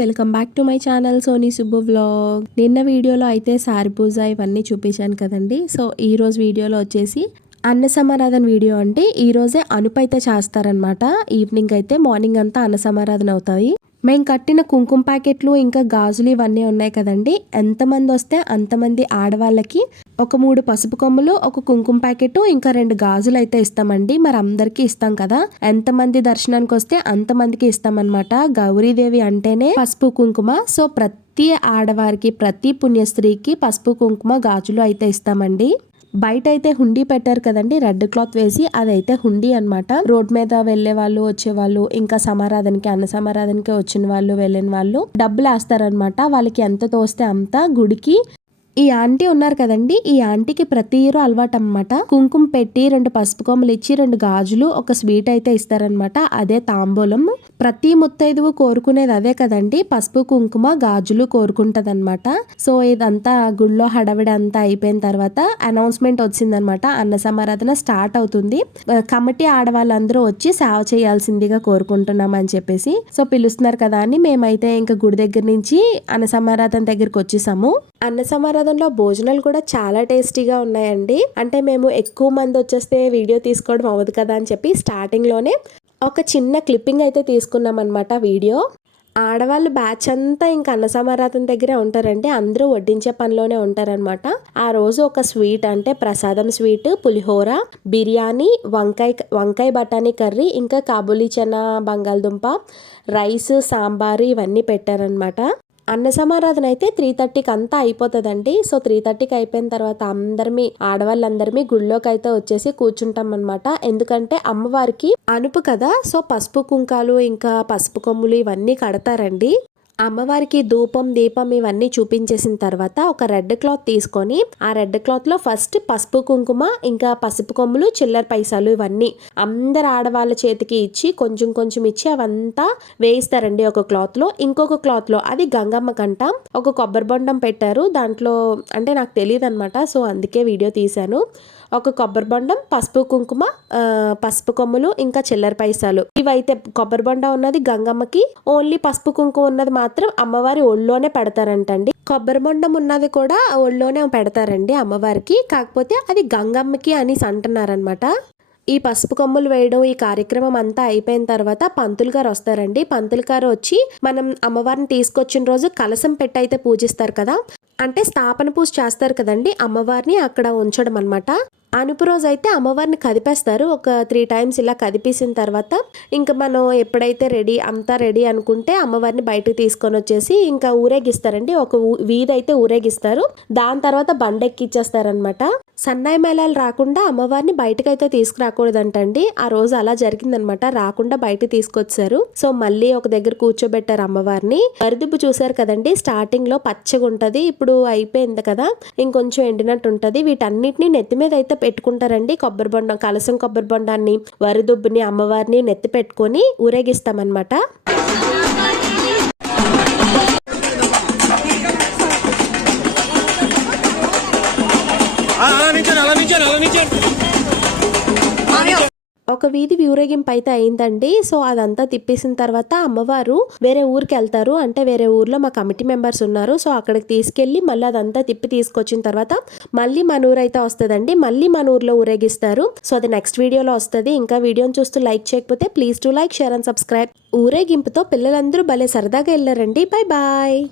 Welcome back to my channel Sony Subbu vlog నిన్న వీడియోలో అయితే సారి ఇవన్నీ చూపించాను కదండి. సో ఈ రోజు వీడియోలో వచ్చేసి అన్న సమారాధన వీడియో అంటే ఈ రోజే అనుపు అయితే చేస్తారనమాట ఈవినింగ్ అయితే మార్నింగ్ అంతా అన్న సమారాధన అవుతాయి. మేము కట్టిన కుంకుమ ప్యాకెట్లు ఇంకా గాజులు ఇవన్నీ ఉన్నాయి కదండి. ఎంతమంది వస్తే అంతమంది ఆడవాళ్ళకి ఒక మూడు పసుపు కొమ్ములు ఒక కుంకుమ ప్యాకెట్ ఇంకా రెండు గాజులు అయితే ఇస్తామండి. మరి అందరికీ ఇస్తాం కదా? ఎంతమంది దర్శనానికి వస్తే అంతమందికి ఇస్తామన్నమాట. గౌరీదేవి అంటేనే పసుపు కుంకుమ. సో ప్రతి ఆడవారికి ప్రతి పుణ్యస్త్రీకి పసుపు కుంకుమ గాజులు అయితే ఇస్తామండి. బయట అయితే హుండీ పెట్టారు కదండి రెడ్ క్లాత్ వేసి అదైతే హుండీ అనమాట రోడ్ మీద వెళ్ళే వాళ్ళు వచ్చే వాళ్ళు ఇంకా సమారాధనకి అన్న సమారాధనకి వచ్చిన వాళ్ళు వెళ్ళిన వాళ్ళు డబ్బులు వేస్తారనమాట వాళ్ళకి ఎంత తోస్తే అంత గుడికి ఈ ఆంటీ ఉన్నారు కదండి. ఈ ఆంటీకి ప్రతి ఇయర్ అలవాటు అనమాట కుంకుమ పెట్టి రెండు పసుపు కొమ్మలు ఇచ్చి రెండు గాజులు ఒక స్వీట్ అయితే ఇస్తారనమాట అదే తాంబూలం. ప్రతి ముత్తైదువు కోరుకునేది అదే కదండి. పసుపు కుంకుమ గాజులు కోరుకుంటది అనమాట సో ఇదంతా గుళ్ళో హడవిడి అంతా అయిపోయిన తర్వాత అనౌన్స్మెంట్ వచ్చిందనమాట అన్న సమారాధన స్టార్ట్ అవుతుంది. కమిటీ ఆడవాళ్ళందరూ వచ్చి సేవ చేయాల్సిందిగా కోరుకుంటున్నాం అని చెప్పేసి. సో పిలుస్తున్నారు కదా అని మేమైతే ఇంకా గుడి దగ్గర నుంచి అన్న సమారాధన దగ్గరికి వచ్చేసాము. అన్న ప్రసాదంలో భోజనాలు కూడా చాలా టేస్టీగా ఉన్నాయండి. అంటే మేము ఎక్కువ మంది వచ్చేస్తే వీడియో తీసుకోవడం అవ్వదు కదా అని చెప్పి స్టార్టింగ్లోనే ఒక చిన్న క్లిప్పింగ్ అయితే తీసుకున్నాం అనమాట వీడియో. ఆడవాళ్ళు బ్యాచ్ అంతా ఇంకా అన్న సమారాధన దగ్గరే ఉంటారండి. అందరూ వడ్డించే పనిలోనే ఉంటారనమాట ఆ రోజు ఒక స్వీట్ అంటే ప్రసాదం స్వీట్ పులిహోర బిర్యానీ వంకాయ వంకాయ బఠానీ కర్రీ ఇంకా కాబూలీ చెనా బంగాళదుంప రైస్ సాంబారు ఇవన్నీ పెట్టారనమాట అన్న సమారాధన అయితే త్రీ థర్టీకి అంతా అయిపోతుందండి. సో త్రీ థర్టీకి అయిపోయిన తర్వాత అందరిమి ఆడవాళ్ళందరిమి గుళ్ళోకి అయితే వచ్చేసి కూర్చుంటాం అనమాట ఎందుకంటే అమ్మవారికి అనుపు కదా. సో పసుపు కుంకాలు ఇంకా పసుపు కొమ్ములు ఇవన్నీ కడతారండి. అమ్మవారికి ధూపం దీపం ఇవన్నీ చూపించేసిన తర్వాత ఒక రెడ్ క్లాత్ తీసుకొని ఆ రెడ్ క్లాత్లో ఫస్ట్ పసుపు కుంకుమ ఇంకా పసుపు కొమ్ములు చిల్లర పైసలు ఇవన్నీ అందరు ఆడవాళ్ళ చేతికి ఇచ్చి కొంచెం కొంచెం ఇచ్చి అవంతా వేయిస్తారండి ఒక క్లాత్లో ఇంకొక క్లాత్లో అది గంగమ్మ కంట ఒక కొబ్బరి బొండం పెట్టారు. దాంట్లో అంటే నాకు తెలియదు అనమాట సో అందుకే వీడియో తీశాను. ఒక కొబ్బరి బొండం పసుపు కుంకుమ పసుపు కొమ్ములు ఇంకా చిల్లర పైసాలు. ఇవైతే కొబ్బరి బొండ ఉన్నది గంగమ్మకి ఓన్లీ పసుపు కుంకుమ ఉన్నది మాత్రం అమ్మవారి ఒళ్ళోనే పెడతారంటండి. కొబ్బరి బొండం ఉన్నది కూడా ఒళ్ళోనే పెడతారండి అమ్మవారికి. కాకపోతే అది గంగమ్మకి అని అంటున్నారనమాట ఈ పసుపు కొమ్ములు వేయడం ఈ కార్యక్రమం అంతా అయిపోయిన తర్వాత పంతులు గారు వస్తారండి. పంతులు గారు వచ్చి మనం అమ్మవారిని తీసుకొచ్చిన రోజు కలసం పెట్టి అయితే పూజిస్తారు కదా. అంటే స్థాపన పూజ చేస్తారు కదండి. అమ్మవారిని అక్కడ ఉంచడం అనమాట అనుపు రోజు అయితే అమ్మవారిని కదిపేస్తారు. ఒక త్రీ టైమ్స్ ఇలా కదిపేసిన తర్వాత ఇంకా మనం ఎప్పుడైతే రెడీ అంతా రెడీ అనుకుంటే అమ్మవారిని బయటకు తీసుకొని వచ్చేసి ఇంకా ఊరేగిస్తారండి. ఒక వీధి అయితే ఊరేగిస్తారు. దాని తర్వాత బండెక్కిచ్చేస్తారనమాట సన్నాయి మేళాలు రాకుండా అమ్మవారిని బయటకైతే తీసుకురాకూడదంటండి. ఆ రోజు అలా జరిగిందనమాట రాకుండా బయట తీసుకొచ్చారు. సో మళ్ళీ ఒక దగ్గర కూర్చోబెట్టారు అమ్మవారిని. వరిదుబ్బు చూసారు కదండి. స్టార్టింగ్లో పచ్చగా ఉంటది ఇప్పుడు అయిపోయింది కదా. ఇంకొంచెం ఎండినట్టు ఉంటది వీటన్నిటిని నెత్తి మీద అయితే పెట్టుకుంటారండి. కొబ్బరి బొండం కలసం కొబ్బరి బొండాన్ని వరిదుబ్బుని అమ్మవారిని నెత్తి పెట్టుకొని ఊరేగిస్తామన్నమాట. ఒక వీధి ఊరేగింపు అయితే అయిందండి. సో అదంతా తిప్పేసిన తర్వాత అమ్మవారు వేరే ఊరికి వెళ్తారు. అంటే వేరే ఊర్లో మా కమిటీ మెంబర్స్ ఉన్నారు. సో అక్కడికి తీసుకెళ్ళి మళ్ళీ అదంతా తిప్పి తీసుకొచ్చిన తర్వాత మళ్ళీ మన ఊరు అయితే వస్తుందండి. మళ్ళీ మన ఊర్లో ఊరేగిస్తారు. సో అది నెక్స్ట్ వీడియోలో వస్తుంది. ఇంకా వీడియోని చూస్తూ లైక్ చేయకపోతే please to like share and subscribe. ఊరేగింపుతో పిల్లలందరూ భలే సరదాగా వెళ్ళారండి. Bye bye.